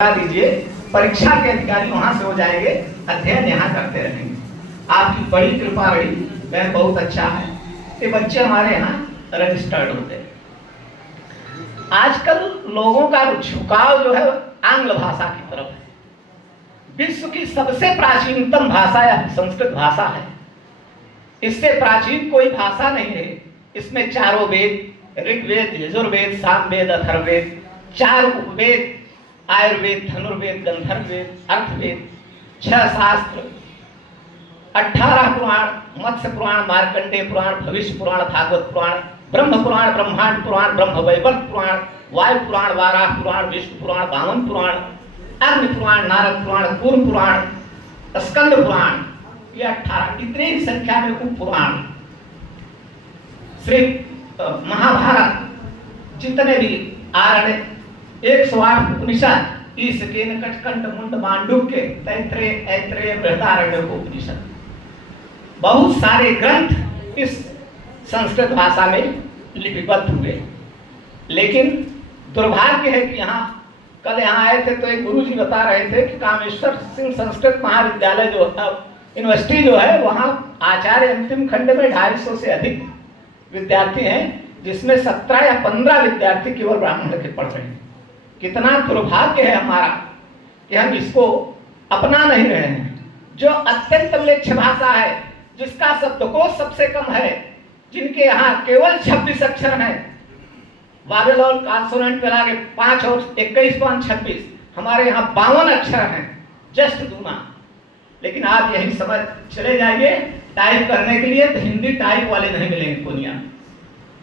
दीजिए, परीक्षा के अधिकारी वहां से हो जाएंगे, अध्ययन यहाँ करते रहेंगे। आपकी बड़ी कृपा रही, वह बहुत अच्छा है। ये बच्चे हमारे यहाँ रजिस्टर्ड होते हैं। आजकल लोगों का झुकाव जो है आंग्ल भाषा की तरफ है। विश्व की सबसे प्राचीनतम भाषा या संस्कृत भाषा है। इससे प्राचीन कोई भाषा नहीं है। इसमें चारों वेद, ऋग्वेद, यजुर्वेद, सामवेद, अथर्ववेद, चार उपवेद, आयुर्वेद, धनुर्वेद, गंधर्ववेद, अर्थवेद, 6 शास्त्र, 18 पुराण, मत्स्य पुराण, मार्कंडेय पुराण, भविष्य पुराण, भागवत पुराण, ब्रह्म पुराण, ब्रह्मांड पुराण, ब्रह्म वैवर्त पुराण, वायु पुराण, वाराह पुराण, विष्णु पुराण, वामन पुराण, अग्नि पुराण, नारद पुराण, कूर्म पुराण, स्कंद पुराण, ये 18 इतनी ही संख्या में उप पुराण, श्री महाभारत, जितने भी आरण्य, 108 उपनिषद, ईशकेन, कटकंठ, मुंड, मांडुक्य, तैत्रेय, ऐत्रेय, बृहदारण्यक उपनिषद, बहुत सारे ग्रंथ इस संस्कृत भाषा में लिपिबद्ध हुए। लेकिन दुर्भाग्य है कि कल यहाँ आए थे तो एक गुरुजी बता रहे थे कि कामेश्वर सिंह संस्कृत महाविद्यालय जो यूनिवर्सिटी जो है, वहाँ आचार्य अंतिम खंड में 250 से अधिक विद्यार्थी हैं, जिसमें 17 या 15 विद्यार्थी केवल ब्राह्मण के पढ़ रहे हैं। कितना दुर्भाग्य है हमारा कि हम इसको अपना नहीं रहे हैं। जो अत्यंत म्लेच्छ भाषा है, जिसका शब्दकोश सबसे कम है, जिनके यहाँ केवल 26 अक्षर हैं, वावेल और कॉन्सोनेंट मिला के 5 और 21 5 26, हमारे यहाँ 52 अक्षर हैं, जस्ट दूना। लेकिन आप यही समझ चले जाइए, टाइप करने के लिए तो हिंदी टाइप वाले नहीं मिलेंगे दुनिया में।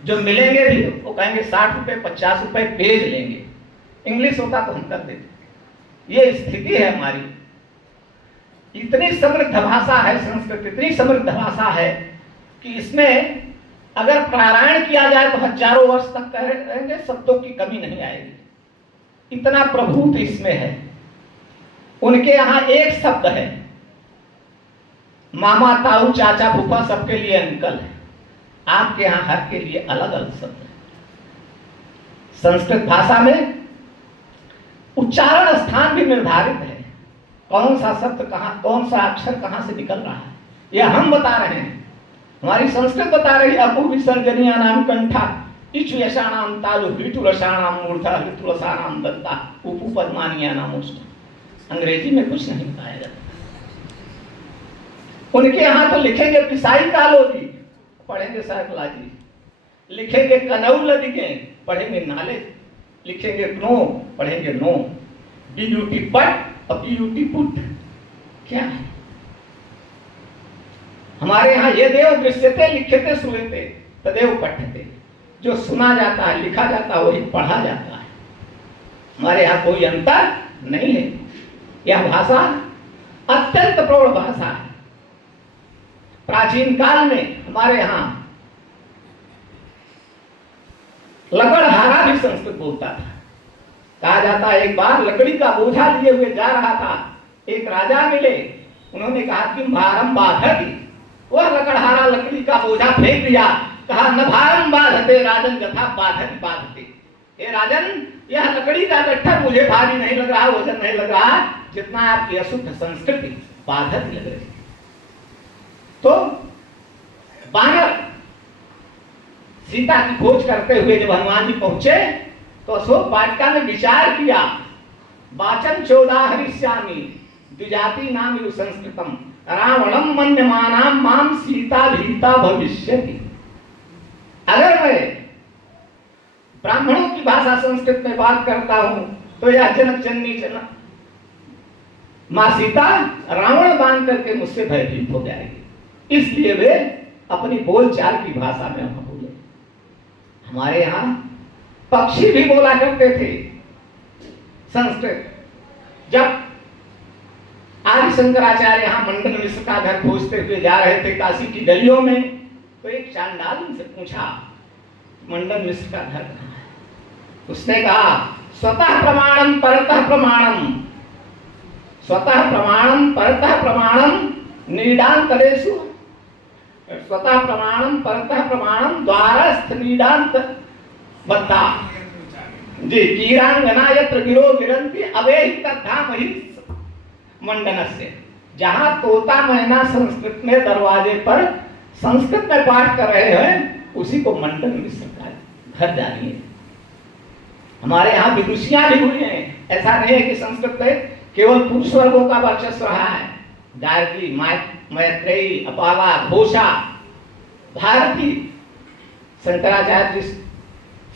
जो मिलेंगे भी वो कहेंगे 60 रुपए 50 रुपए पेज लेंगे। इंग्लिश होता तो हम कर देते। ये स्थिति है हमारी। इतनी समृद्ध भाषा है संस्कृत, इतनी समृद्ध भाषा है कि इसमें अगर पारायण किया जाए तो हजारों वर्ष तक कहेंगे, शब्दों की कमी नहीं आएगी। इतना प्रभुत्व इसमें है। उनके यहाँ एक शब्द है, मामा, ताऊ, चाचा, फूफा सबके लिए अंकल है। आपके यहाँ हर के लिए अलग अलग शब्द है। संस्कृत भाषा में उच्चारण स्थान भी निर्धारित है, कौन सा शब्द कहाँ, कौन सा अक्षर कहाँ से निकल रहा है, यह हम बता रहे हैं। हमारी संस्कृत बता रही है, अपु विसर्जनीय नाम कंठा, इचु यशानाम तालु, ऋतु रसानाम मूर्धा, ऋतु रसानाम दत्ता, उपु पद्मानिया नाम उष्ण। अंग्रेजी में कुछ नहीं बताया जाता। उनके यहाँ तो लिखेंगे पिसाई कालोजी, पढ़ेंगे साइकोलॉजी, लिखेंगे कनौल दिखे, पढ़ेंगे नाले, लिखेंगे नो, पढ़ेंगे नो, बीयूटी पट और बीयूटी पुट। क्या है हमारे यहाँ? ये देव दृश्यते लिख्यते श्रूयते तदेव पठ्यते। जो सुना जाता है, लिखा जाता है, वही पढ़ा जाता है। हमारे यहाँ कोई अंतर नहीं है। यह भाषा अत्यंत प्रौढ़ भाषा है। प्राचीन काल में हमारे यहाँ लकड़हारा भी संस्कृत बोलता था। कहा जाता है एक बार लकड़ी का बोझा लिए हुए जा रहा था, एक राजा मिले, उन्होंने कहा कि भारम बाधति। वह लकड़हारा लकड़ी का बोझा फेंक दिया, कहा न भारम बाधते राजन यथा बाधति बाधते। हे राजन, यह लकड़ी का गट्ठर मुझे भारी नहीं लग रहा, वजन नहीं लग रहा, जितना आपकी अशुद्ध संस्कृति बाधति लग रही। तो बानर सीता की खोज करते हुए जब हनुमान जी पहुंचे तो अशोक वाटिका में विचार किया, वाचन चोदाहरिष्यामि द्विजाति नाम यु संस्कृतम रावणम मन्यमानाम माम सीता भीता भविष्यति। अगर मैं ब्राह्मणों की भाषा संस्कृत में बात करता हूं तो यह जनक जननी मां सीता रावण बांध करके मुझसे भयभीत हो जाएगी। इसलिए वे अपनी बोलचाल की भाषा में हम बोले। हमारे यहाँ पक्षी भी बोला करते थे संस्कृत। जब आदि शंकराचार्य यहाँ मंडन मिश्र का घर खोजते हुए जा रहे थे काशी की गलियों में, तो एक चांडाल उनसे पूछा मंडन मिश्र का घर कहाँ है। उसने कहा स्वतः प्रमाणम परतः प्रमाणम, स्वतः प्रमाणम परतः प्रमाणम नीडांतरेषु, स्वतः प्रमाणम परतः प्रमाणम द्वारस्थ नीडांत बद्धा। जी कीरांगना यत्र गिरो गिरंती अवे धाम ही मंडनस्य। जहां तोता मैना संस्कृत में दरवाजे पर संस्कृत में पाठ कर रहे हैं उसी को मंडन मिश्र का घर जानिए। हमारे यहाँ विदुषियां भी हुई हैं। ऐसा नहीं है कि संस्कृत में केवल पुरुष वर्गों का वर्चस्व रहा है। गार्गी, मैत्रेयी, अपाला, घोषा, भारती, शंकराचार्य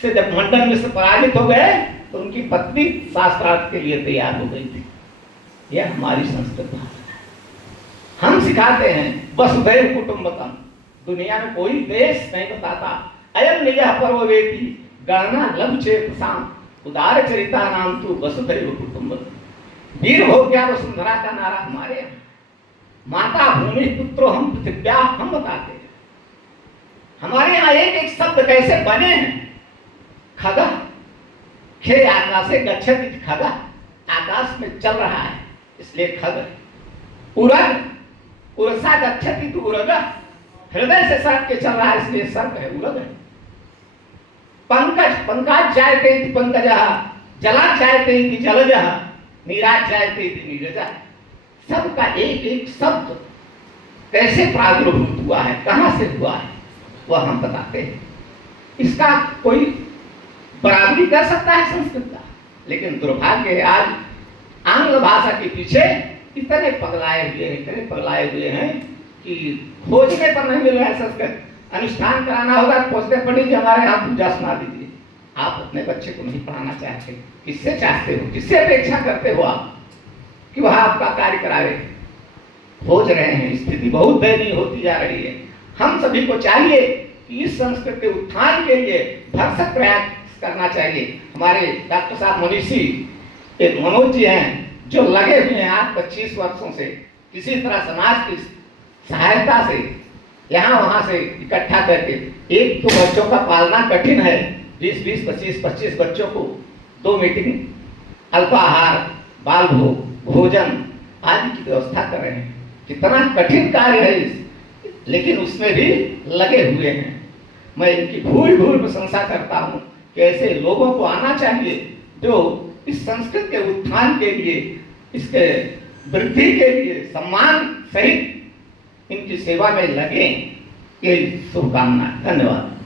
से जब मंडन मिश्र पराजित हो गए तो उनकी पत्नी शास्त्रार्थ के लिए तैयार हो गई थी। यह हमारी संस्कृत भाषा है। हम सिखाते हैं वसुधैव कुटुंबकम। दुनिया में कोई देश नहीं बताता अयम निजः पर्ववेति गणना लभ चेत साम उदार चरिता नाम तू वसुधैव कुटुंबकम। वीर भोग्या वसुंधरा का नारा हमारे यहाँ। माता भूमि पुत्रो हम पृथिव्या हम बताते हैं। हमारे यहाँ एक एक शब्द कैसे बने हैं। खगा, खे आकाशे गच्छति खगा, आकाश में चल रहा है इसलिए खग है। उरग, उरसा गच्छति तो उरग, हृदय से सट के चल रहा है इसलिए सर्प है, उरग है। पंकज, पंकज जायते इति पंकजः, जला जायते इति जलजः, नीराज जायते इति नीरजः। सबका एक एक शब्द कैसे प्रादुर्भूत हुआ है, कहां से हुआ है, वह हम बताते हैं। इसका कोई बराबरी कर सकता है संस्कृत का, लेकिन दुर्भाग्य है आज आंग्ल भाषा के पीछे इतने पगलाए हुए हैं कि खोजने पर नहीं मिल रहा है संस्कृत। अनुष्ठान कराना होगा तो पूछते पंडित जी हमारे यहाँ पूजा सुना दीजिए। आप अपने बच्चे को नहीं पढ़ाना चाहते, किससे चाहते हो, किससे अपेक्षा करते हो आप कि वह आपका कार्य करावे। खोज रहे हैं, स्थिति बहुत दयनीय होती जा रही है। हम सभी को चाहिए कि इस संस्कृत के उत्थान के लिए भरसक प्रयास करना चाहिए। हमारे डॉक्टर साहब मनीषी एक मनोज जी हैं जो लगे हुए हैं आज 25 वर्षों से किसी तरह समाज की सहायता से यहाँ वहाँ से इकट्ठा करके। एक तो बच्चों का पालना कठिन है, 20-20, 25-25 बच्चों को 2 मीटिंग, अल्पाहार, बाल भोग, भोजन आदि की व्यवस्था कर रहे हैं। कितना कठिन कार्य है लेकिन उसमें भी लगे हुए हैं। मैं इनकी भूल प्रशंसा करता हूँ कि ऐसे लोगों को आना चाहिए जो इस संस्कृत के उत्थान के लिए, इसके वृद्धि के लिए सम्मान सहित इनकी सेवा में लगे। ये शुभकामना। धन्यवाद।